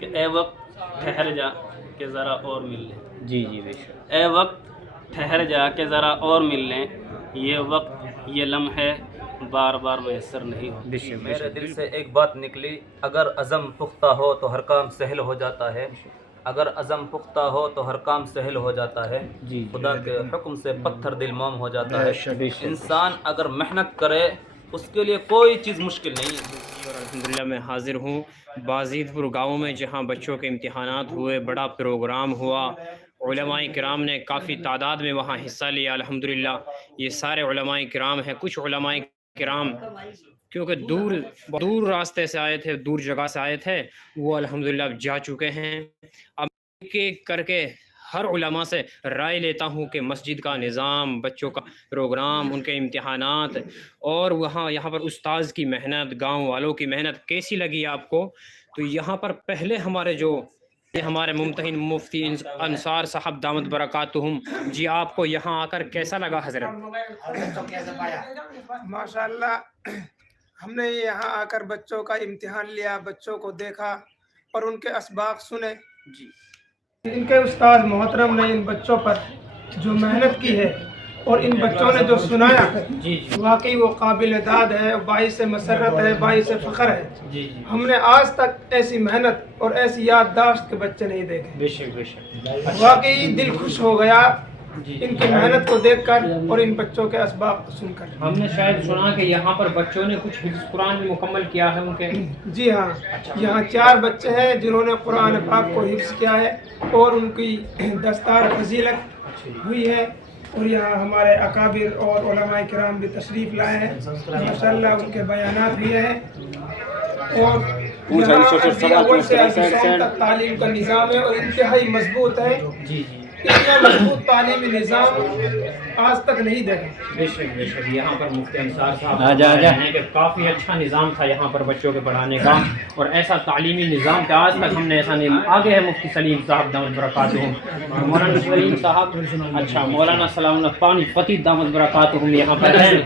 کہ اے وقت ٹھہر جا کہ ذرا اور مل لیں. جی جی بے شک. اے وقت ٹھہر جا کہ ذرا اور مل لیں. یہ وقت یہ لمحے بار بار میسر نہیں ہوتے. بے شک بے میرے شک. دل سے ایک بات نکلی، اگر عزم پختہ ہو تو ہر کام سہل ہو جاتا ہے. اگر عزم پختہ ہو تو ہر کام سہل ہو جاتا ہے. جی خدا کے حکم سے پتھر دل موم ہو جاتا ہے. بے شک. انسان اگر محنت کرے اس کے لیے کوئی چیز مشکل نہیں ہے. اور الحمدللہ میں حاضر ہوں بازید پور گاؤں میں، جہاں بچوں کے امتحانات ہوئے، بڑا پروگرام ہوا. علماء کرام نے کافی تعداد میں وہاں حصہ لیا الحمدللہ. یہ سارے علماء کرام ہیں. کچھ علماء کرام کیونکہ دور دور راستے سے آئے تھے، دور جگہ سے آئے تھے، وہ الحمدللہ اب جا چکے ہیں. اب ایک ایک کر کے ہر علماء سے رائے لیتا ہوں کہ مسجد کا نظام، بچوں کا پروگرام، ان کے امتحانات، اور یہاں پر استاذ کی محنت، گاؤں والوں کی محنت کیسی لگی آپ کو؟ تو یہاں پر پہلے ہمارے ممتحن مفتی انصار صاحب دامت برکاتہم، جی آپ کو یہاں آ کر کیسا لگا حضرت؟ ماشاء اللہ، ہم نے یہاں آ کر بچوں کا امتحان لیا، بچوں کو دیکھا اور ان کے اسباق سنے. جی ان کے استاد محترم نے ان بچوں پر جو محنت کی ہے اور ان بچوں نے جو سنایا، جی واقعی وہ قابل داد ہے، باعث مسرت ہے، باعث فخر ہے. جی. ہم نے آج تک ایسی محنت اور ایسی یادداشت کے بچے نہیں دیکھے. بے شک بے شک. واقعی دل خوش ہو گیا جی. ان کی محنت کو دیکھ کر اور ان بچوں کے اسباق سن کر. ہم نے شاید سنا کہ یہاں پر بچوں نے کچھ حفظ قرآن بھی مکمل کیا ہے ان کے. جی ہاں، یہاں 4 بچے ہیں جنہوں نے قرآن پاک کو حفظ کیا ہے اور ان کی دستار فضیلت ہوئی ہے. اور یہاں ہمارے اکابر اور علماء کرام بھی تشریف لائے ہیں، ماشاءاللہ ان کے بیانات بھی ہیں. اور یہاں عربی اول سے عربی ثانی تک تعلیم کا نظام ہے اور انتہائی مضبوط ہے. جی جی. اتنا مضبوط تعلیمی نظام آج تک نہیں دیکھا. بے شک بے شک. یہاں پر مفتی انصار صاحب بتا رہے ہیں کہ کافی اچھا نظام تھا یہاں پر بچوں کے پڑھانے کا، اور ایسا تعلیمی نظام کہ آج تک ہم نے ایسا نہیں. آگے ہے مفتی سلیم صاحب دامت برکاتہم، مولانا سلیم صاحب، اچھا مولانا سلام اللہ پانی فتی دامت برکاتہم یہاں پر ہیں.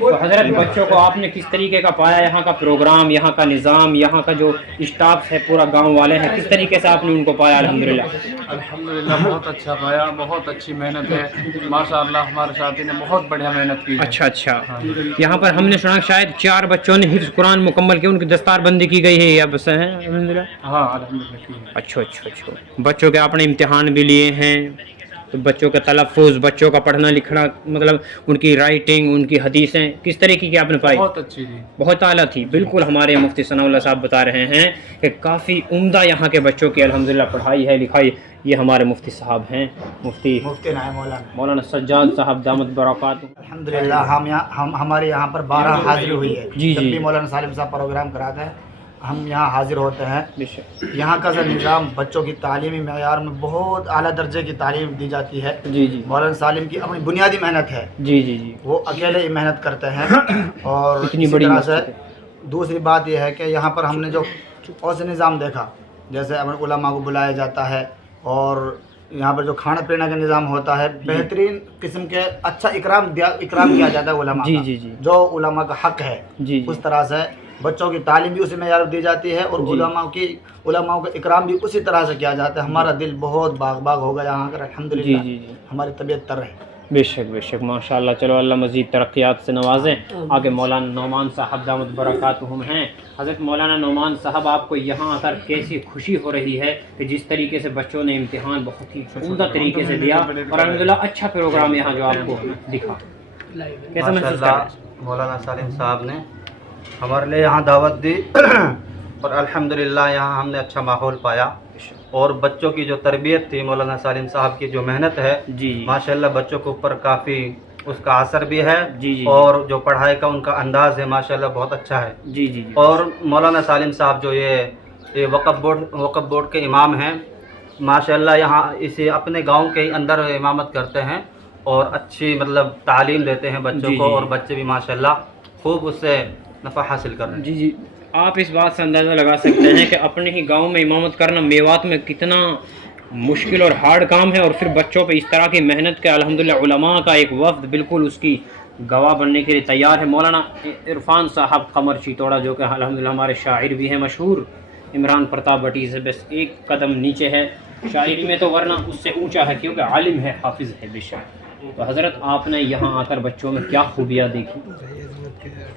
تو حضرت بچوں کو آپ نے کس طریقے کا پایا؟ یہاں کا پروگرام، یہاں کا نظام، یہاں کا جو اسٹاف ہے، پورا گاؤں والے ہیں، کس طریقے سے آپ نے ان کو پایا؟ الحمدللہ الحمدللہ بہت اچھا پایا، بہت اچھی محنت ہے ماشاء اللہ. ہمارے ساتھی نے بہت بڑھیا محنت کی. اچھا اچھا. یہاں پر ہم نے سنا شاید 4 بچوں نے حفظ قرآن مکمل کیا، ان کی دستار بندی کی گئی ہے یا بس ہیں؟ الحمدللہ. ہاں الحمدللہ. اچھا اچھا اچھا. بچوں کے آپ نے امتحان بھی لیے ہیں، تو بچوں کا تلفظ، بچوں کا پڑھنا لکھنا، مطلب ان کی رائٹنگ، ان کی حدیثیں کس طریقے کی آپ نے پائی؟ بہت اچھی تھی، بہت اعلیٰ تھی. بالکل ہمارے مفتی ثناء اللہ صاحب بتا رہے ہیں کہ کافی عمدہ یہاں کے بچوں کی الحمدللہ پڑھائی ہے، لکھائی. یہ ہمارے مفتی صاحب ہیں، مفتی مولانا سجاد صاحب دامت برکاتہم. الحمدللہ ہمارے یہاں پر 12 حاضری ہوئی ہے. جی جب جی. بھی مولانا سالم صاحب پروگرام کراتے ہیں ہم یہاں حاضر ہوتے ہیں. بے شک. یہاں کا نظام بچوں کی تعلیمی معیار میں بہت اعلیٰ درجے کی تعلیم دی جاتی ہے. جی جی. مولانا سالم کی اپنی بنیادی محنت ہے، جی جی جی. وہ اکیلے ہی محنت کرتے ہیں. اور اتنی اسی بڑی طرح سے مسجد ہے. دوسری بات یہ ہے کہ یہاں پر ہم نے جو اور سے نظام دیکھا، جیسے اپنے علماء کو بلایا جاتا ہے اور یہاں پر جو کھانا پینا کا نظام ہوتا ہے، بہترین قسم کے اچھا اکرام کیا جاتا ہے علماء جی کا، جی جی. جو علماء کا حق ہے. جی جی. اس طرح سے بچوں کی تعلیم بھی اسی معیار دی جاتی ہے اور علماء کا اکرام بھی اسی طرح سے کیا جاتا ہے. ہمارا دل بہت باغ ہو گیا یہاں کر جی الحمدللہ. جی جی. ہماری طبیعت تر ہے. بے شک بے شک. ماشاء اللہ. چلو اللہ مزید ترقیات سے نوازیں. آگے مولانا نعمان صاحب دامت برکاتہم ہیں. حضرت مولانا نعمان صاحب، آپ کو یہاں آ کر کیسی خوشی ہو رہی ہے کہ جس طریقے سے بچوں نے امتحان بہت ہی عمدہ طریقے سے دیا اور الحمدللہ اچھا پروگرام یہاں جو آپ کو دکھا، کیسا محسوس کر رہے ہیں؟ مولانا سالم صاحب نے ہمارے لیے یہاں دعوت دی اور الحمدللہ یہاں ہم نے اچھا ماحول پایا. اور بچوں کی جو تربیت تھی، مولانا سالم صاحب کی جو محنت ہے، جی ماشاءاللہ بچوں کے اوپر کافی اس کا اثر بھی ہے. جی جی. اور جو پڑھائی کا ان کا انداز ہے ماشاءاللہ بہت اچھا ہے. جی جی. اور مولانا سالم صاحب جو یہ وقف بورڈ کے امام ہیں، ماشاءاللہ یہاں اسے اپنے گاؤں کے اندر امامت کرتے ہیں اور اچھی مطلب تعلیم دیتے ہیں بچوں جی کو، جی. اور بچے بھی ماشاءاللہ خوب اس سے نفع حاصل کر رہے ہیں. جی جی. آپ اس بات سے اندازہ لگا سکتے ہیں کہ اپنے ہی گاؤں میں امامت کرنا میوات میں کتنا مشکل اور ہارڈ کام ہے، اور پھر بچوں پہ اس طرح کی محنت کے الحمدللہ علماء کا ایک وفد بالکل اس کی گواہ بننے کے لیے تیار ہے. مولانا عرفان صاحب قمر چیتوڑا، جو کہ الحمدللہ ہمارے شاعر بھی ہیں مشہور، عمران پرتاپ بٹی سے بس ایک قدم نیچے ہے، شاعری میں تو ورنہ اس سے اونچا ہے کیونکہ عالم ہے، حافظ ہے بے شک۔ تو حضرت آپ نے یہاں آ کر بچوں میں کیا خوبیاں دیکھی؟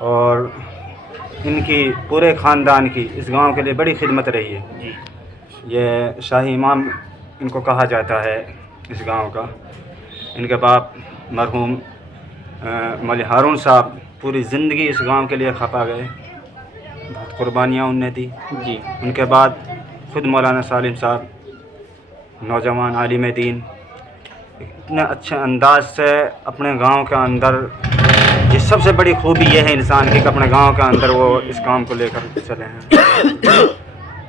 اور ان کی پورے خاندان کی اس گاؤں کے لیے بڑی خدمت رہی ہے. جی یہ شاہی امام ان کو کہا جاتا ہے اس گاؤں کا. ان کے باپ مرحوم مولوی ہارون صاحب پوری زندگی اس گاؤں کے لیے کھپا گئے, بہت قربانیاں ان نے دی. جی ان کے بعد خود مولانا سالم صاحب, نوجوان عالم دین, اتنے اچھے انداز سے اپنے گاؤں کے اندر, یہ سب سے بڑی خوبی یہ ہے انسان کی کہ اپنے گاؤں کے اندر وہ اس کام کو لے کر چلے ہیں.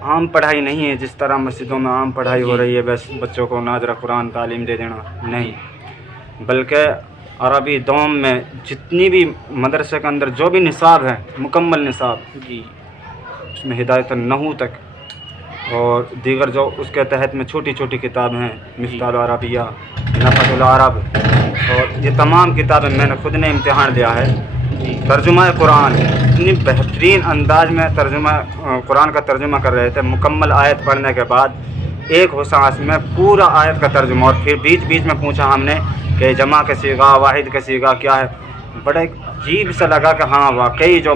عام پڑھائی نہیں ہے جس طرح مسجدوں میں عام پڑھائی ہو رہی ہے, بس بچوں کو ناظرہ قرآن تعلیم دے دینا, نہیں, بلکہ عربی دوم میں جتنی بھی مدرسے کے اندر جو بھی نصاب ہے, مکمل نصاب, جی اس میں ہدایت النحو تک اور دیگر جو اس کے تحت میں چھوٹی چھوٹی کتابیں ہیں, مفتاح العربیہ, نفحۃ العرب, اور یہ تمام کتابیں میں نے خود نے امتحان دیا ہے. ترجمہ قرآن اتنی بہترین انداز میں ترجمہ قرآن کا ترجمہ کر رہے تھے. مکمل آیت پڑھنے کے بعد ایک ہو سانس میں پورا آیت کا ترجمہ, اور پھر بیچ بیچ میں پوچھا ہم نے کہ جمع کا صیغہ, واحد کا صیغہ کیا ہے. بڑا عجیب سا لگا کہ ہاں واقعی جو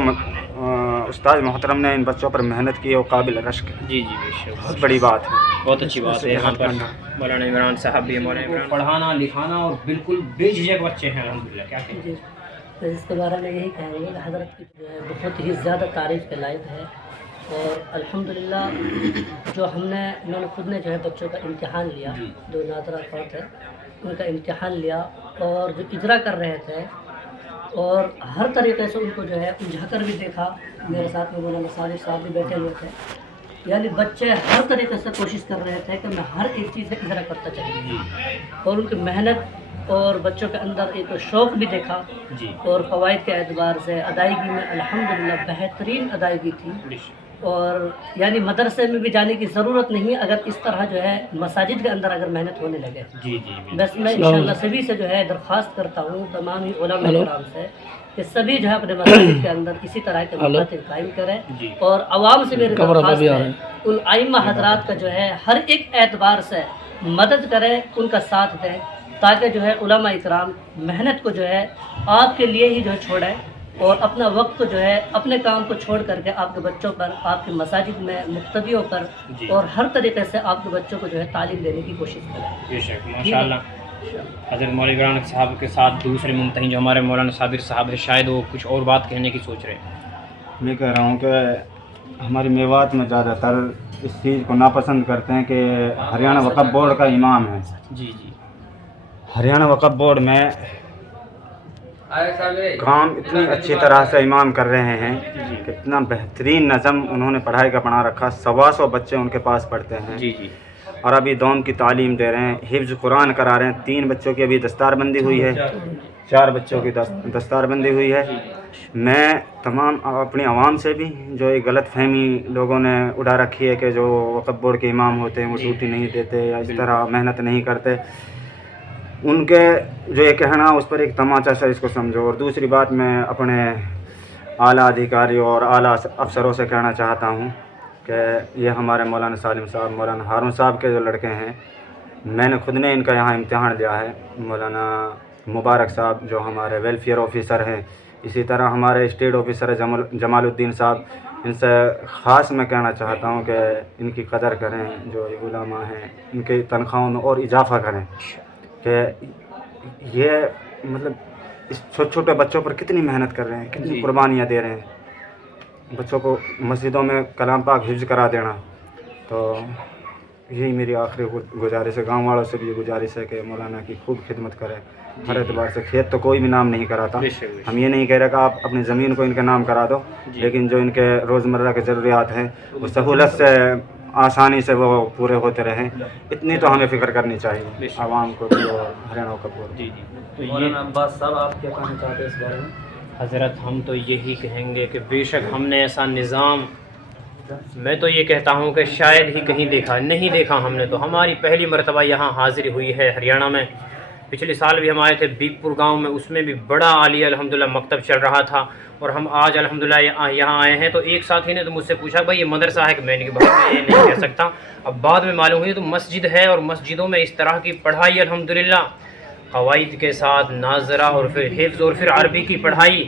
استاد محترم نے ان بچوں پر محنت کی ہے وہ قابل رشک ہے. جی جی بے شک, بہت بڑی بات ہے. بہت اچھی بات ہے. یہاں پر مولانا عمران صاحب بھی, مولانا عمران پڑھانا لکھانا اور بالکل بے جھجک بچے ہیں الحمدللہ. کیا کہیں گے اس کے بارے میں یہی کہیں گے کہ حضرت کی جو ہے بہت ہی زیادہ تعریف کے لائق ہے, اور الحمدللہ جو ہم نے انہوں نے خود نے جو ہے بچوں کا امتحان لیا, جو ناظرہ فوت ہے ان کا امتحان لیا, اور جو اجرا کر رہے تھے, اور ہر طریقے سے ان کو جو ہے الجھا کر بھی دیکھا. میرے ساتھ میں مولانا صالح صاحب بھی بیٹھے ہوئے تھے, یعنی بچے ہر طریقے سے کوشش کر رہے تھے کہ میں ہر ایک چیز سے اجرا کرتا چاہیے, اور ان کی محنت اور بچوں کے اندر ایک شوق بھی دیکھا. اور فوائد کے اعتبار سے ادائیگی میں الحمدللہ بہترین ادائیگی تھی, اور یعنی مدرسے میں بھی جانے کی ضرورت نہیں اگر اس طرح جو ہے مساجد کے اندر اگر محنت ہونے لگے. بس میں انشاءاللہ سبھی سے جو ہے درخواست کرتا ہوں, تمام ہی علماء کرام سے, کہ سبھی جو ہے اپنے مساجد کے اندر اسی طرح کے مکاتب قائم کریں, اور عوام سے میری درخواست ہے ان ائمہ حضرات کا جو ہے ہر ایک اعتبار سے مدد کریں, ان کا ساتھ دیں, تاکہ جو ہے علماء اکرام محنت کو جو ہے آپ کے لیے ہی جو ہے چھوڑیں, اور اپنا وقت کو جو ہے اپنے کام کو چھوڑ کر کے آپ کے بچوں پر, آپ کے مساجد میں مقتدیوں پر, اور ہر طریقے سے آپ کے بچوں کو جو ہے تعلیم دینے کی کوشش کریں. بے شک ماشاءاللہ. حضرت مولانا عمران صاحب کے ساتھ دوسرے ممتحن جو ہمارے مولانا صابر صاحب ہے, شاید وہ کچھ اور بات کہنے کی سوچ رہے ہیں. میں کہہ رہا ہوں کہ ہماری میوات میں زیادہ تر اس چیز کو ناپسند کرتے ہیں کہ ہریانہ وقف بورڈ کا امام ہے. جی جی ہریانہ وقف بورڈ میں کام اتنی اچھی طرح سے امام کر رہے ہیں کہ اتنا بہترین نظم انہوں نے پڑھائی کا بنا رکھا. 100 بچے ان کے پاس پڑھتے ہیں. جی جی عربی دوم کی تعلیم دے رہے ہیں, حفظ قرآن کرا رہے ہیں. 3 بچوں کی ابھی دستار بندی ہوئی ہے, 4 بچوں کی دستار بندی ہوئی ہے. میں تمام اپنی عوام سے بھی جو ایک غلط فہمی لوگوں نے اڑا رکھی ہے کہ جو وقف بورڈ کے امام ہوتے ہیں وہ ڈیوٹی نہیں دیتے یا اس طرح محنت نہیں کرتے, ان کے جو یہ کہنا اس پر ایک تماچا سا اس کو سمجھو. اور دوسری بات میں اپنے اعلیٰ ادھیکاریوں اور اعلیٰ افسروں سے کہنا چاہتا ہوں کہ یہ ہمارے مولانا سالم صاحب, مولانا ہارون صاحب کے جو لڑکے ہیں, میں نے خود نے ان کا یہاں امتحان دیا ہے. مولانا مبارک صاحب جو ہمارے ویلفیئر آفیسر ہیں, اسی طرح ہمارے اسٹیٹ آفیسر جمال الدین صاحب, ان سے خاص میں کہنا چاہتا ہوں کہ ان کی قدر کریں. جو علماء ہیں ان کی تنخواہوں میں اور اضافہ کریں, کہ یہ مطلب اس چھوٹے چھوٹے بچوں پر کتنی محنت کر رہے ہیں, کتنی قربانیاں دے رہے ہیں. بچوں کو مسجدوں میں کلام پاک حفظ کرا دینا. تو یہی میری آخری گزارش ہے. گاؤں والوں سے بھی یہ گزارش ہے کہ مولانا کی خوب خدمت کریں ہر اعتبار سے. کھیت تو کوئی بھی نام نہیں کراتا, ہم یہ نہیں کہہ رہے کہ آپ اپنی زمین کو ان کے نام کرا دو, لیکن جو ان کے روزمرہ کے ضروریات ہیں وہ سہولت سے آسانی سے وہ پورے ہوتے رہیں, اتنی تو ہمیں فکر کرنی چاہیے عوام کو بھی اور ہریانہ وقف بورڈ. جی جی تو مولانا عباس صاحب آپ کیا کہنا چاہتے ہیں اس بارے میں؟ حضرت ہم تو یہی کہیں گے کہ بے شک ہم نے ایسا نظام, میں تو یہ کہتا ہوں کہ شاید ہی کہیں دیکھا نہیں دیکھا ہم نے. تو ہماری پہلی مرتبہ یہاں حاضری ہوئی ہے ہریانہ میں. پچھلے سال بھی ہم آئے تھے بیگ پور گاؤں میں, اس میں بھی بڑا عالیہ الحمدللہ مکتب چل رہا تھا. اور ہم آج الحمدللہ یہاں آئے ہیں. تو ایک ساتھی نے تو مجھ سے پوچھا بھائی یہ مدرسہ ہے کہ میں نے کہا بھائی میں یہ نہیں کہہ سکتا. اب بعد میں معلوم ہوئی تو مسجد ہے, اور مسجدوں میں اس طرح کی پڑھائی الحمدللہ قواعد کے ساتھ ناظرہ اور پھر حفظ اور پھر عربی کی پڑھائی